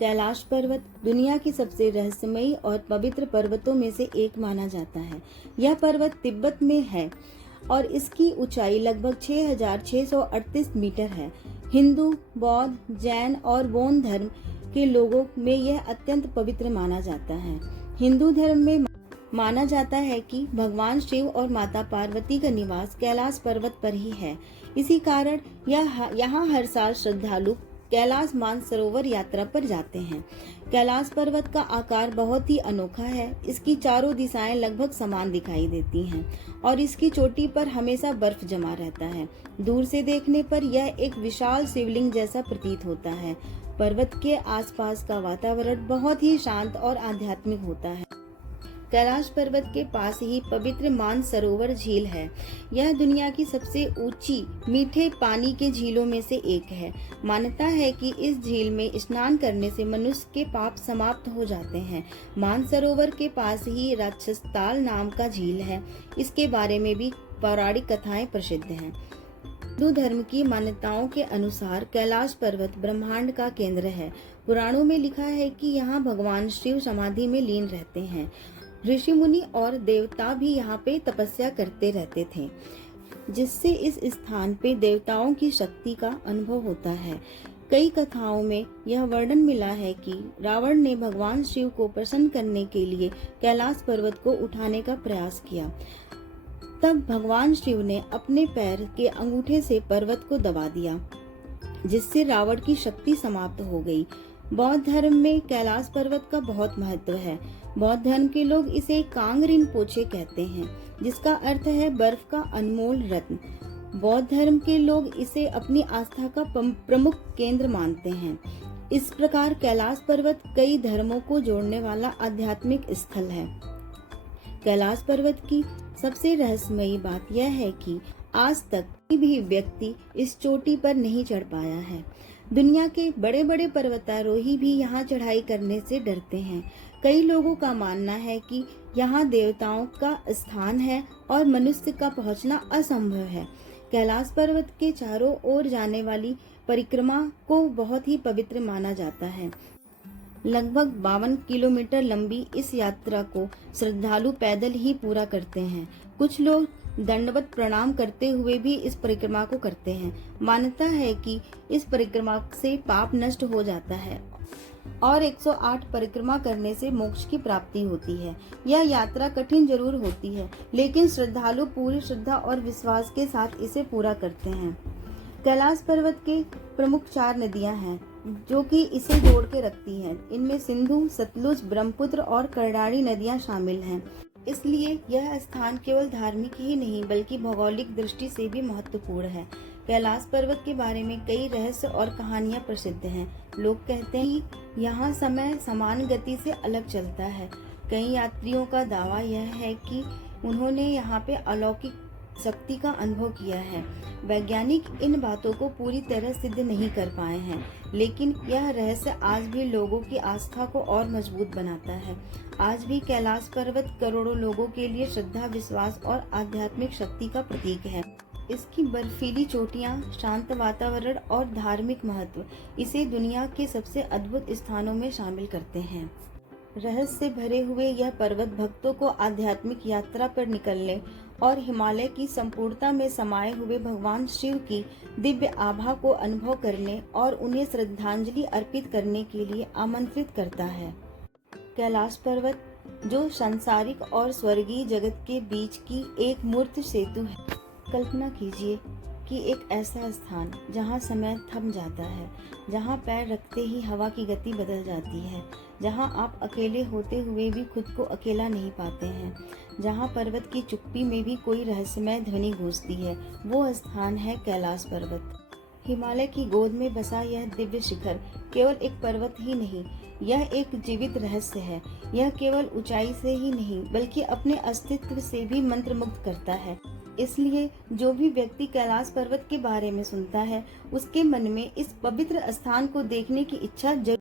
कैलाश पर्वत दुनिया की सबसे रहस्यमयी और पवित्र पर्वतों में से एक माना जाता है। यह पर्वत तिब्बत में है और इसकी ऊंचाई लगभग 6,638 मीटर है। हिंदू, बौद्ध, जैन और बौद्ध धर्म के लोगों में यह अत्यंत पवित्र माना जाता है। हिंदू धर्म में माना जाता है कि भगवान शिव और माता पार्वती का निवास कैलाश पर्वत पर ही है। इसी कारण यहाँ हर साल श्रद्धालु कैलाश मानसरोवर यात्रा पर जाते हैं। कैलाश पर्वत का आकार बहुत ही अनोखा है। इसकी चारों दिशाएं लगभग समान दिखाई देती हैं और इसकी चोटी पर हमेशा बर्फ जमा रहता है। दूर से देखने पर यह एक विशाल शिवलिंग जैसा प्रतीत होता है। पर्वत के आसपास का वातावरण बहुत ही शांत और आध्यात्मिक होता है। कैलाश पर्वत के पास ही पवित्र मानसरोवर झील है। यह दुनिया की सबसे ऊंची मीठे पानी के झीलों में से एक है। मान्यता है कि इस झील में स्नान करने से मनुष्य के पाप समाप्त हो जाते हैं। मानसरोवर के पास ही राक्षसताल नाम का झील है। इसके बारे में भी पौराणिक कथाएं प्रसिद्ध हैं। हिंदू धर्म की मान्यताओं के अनुसार कैलाश पर्वत ब्रह्मांड का केंद्र है। पुराणों में लिखा है कि यहाँ भगवान शिव समाधि में लीन रहते हैं। ऋषि मुनि और देवता भी यहाँ पे तपस्या करते रहते थे, जिससे इस स्थान पे देवताओं की शक्ति का अनुभव होता है। कई कथाओं में यह वर्णन मिला है कि रावण ने भगवान शिव को प्रसन्न करने के लिए कैलाश पर्वत को उठाने का प्रयास किया। तब भगवान शिव ने अपने पैर के अंगूठे से पर्वत को दबा दिया, जिससे रावण की शक्ति समाप्त हो गई। बौद्ध धर्म में कैलाश पर्वत का बहुत महत्व है। बौद्ध धर्म के लोग इसे कांग रिनपोचे कहते हैं, जिसका अर्थ है बर्फ का अनमोल रत्न। बौद्ध धर्म के लोग इसे अपनी आस्था का प्रमुख केंद्र मानते हैं। इस प्रकार कैलाश पर्वत कई धर्मों को जोड़ने वाला आध्यात्मिक स्थल है। कैलाश पर्वत की सबसे रहस्यमयी बात यह है कि आज तक कोई भी व्यक्ति इस चोटी पर नहीं चढ़ पाया है। दुनिया के बड़े बड़े पर्वतारोही भी यहाँ चढ़ाई करने से डरते हैं। कई लोगों का मानना है कि यहाँ देवताओं का स्थान है और मनुष्य का पहुँचना असंभव है। कैलाश पर्वत के चारों ओर जाने वाली परिक्रमा को बहुत ही पवित्र माना जाता है। लगभग 52 किलोमीटर लंबी इस यात्रा को श्रद्धालु पैदल ही पूरा करते हैं। कुछ लोग दंडवत प्रणाम करते हुए भी इस परिक्रमा को करते हैं। मान्यता है कि इस परिक्रमा से पाप नष्ट हो जाता है और 108 परिक्रमा करने से मोक्ष की प्राप्ति होती है। यह यात्रा कठिन जरूर होती है, लेकिन श्रद्धालु पूरी श्रद्धा और विश्वास के साथ इसे पूरा करते हैं। कैलाश पर्वत के प्रमुख 4 नदियां हैं जो कि इसे जोड़ के रखती हैं। इनमें सिंधु, सतलुज, ब्रह्मपुत्र और कर्णाली नदियां शामिल हैं। इसलिए यह स्थान केवल धार्मिक ही नहीं बल्कि भौगोलिक दृष्टि से भी महत्वपूर्ण है। कैलाश पर्वत के बारे में कई रहस्य और कहानियां प्रसिद्ध हैं। लोग कहते हैं कि यहाँ समय समान गति से अलग चलता है। कई यात्रियों का दावा यह है कि उन्होंने यहाँ पे अलौकिक शक्ति का अनुभव किया है। वैज्ञानिक इन बातों को पूरी तरह सिद्ध नहीं कर पाए हैं, लेकिन यह रहस्य आज भी लोगों की आस्था को और मजबूत बनाता है। आज भी कैलाश पर्वत करोड़ों लोगों के लिए श्रद्धा, विश्वास और आध्यात्मिक शक्ति का प्रतीक है। इसकी बर्फीली चोटियां, शांत वातावरण और धार्मिक महत्व इसे दुनिया के सबसे अद्भुत स्थानों में शामिल करते हैं। रहस्य से भरे हुए यह पर्वत भक्तों को आध्यात्मिक यात्रा पर निकलने और हिमालय की संपूर्णता में समाये हुए भगवान शिव की दिव्य आभा को अनुभव करने और उन्हें श्रद्धांजलि अर्पित करने के लिए आमंत्रित करता है। कैलाश पर्वत जो सांसारिक और स्वर्गीय जगत के बीच की एक मूर्त सेतु है। कल्पना कीजिए कि एक ऐसा स्थान जहाँ समय थम जाता है, जहाँ पैर रखते ही हवा की गति बदल जाती है, जहाँ आप अकेले होते हुए भी खुद को अकेला नहीं पाते हैं, जहाँ पर्वत की चुप्पी में भी कोई रहस्यमय ध्वनि गूंजती है, वो स्थान है कैलाश पर्वत। हिमालय की गोद में बसा यह दिव्य शिखर केवल एक पर्वत ही नहीं, यह एक जीवित रहस्य है। यह केवल ऊंचाई से ही नहीं बल्कि अपने अस्तित्व से भी मंत्रमुग्ध करता है। इसलिए जो भी व्यक्ति कैलाश पर्वत के बारे में सुनता है, उसके मन में इस पवित्र स्थान को देखने की इच्छा जरूर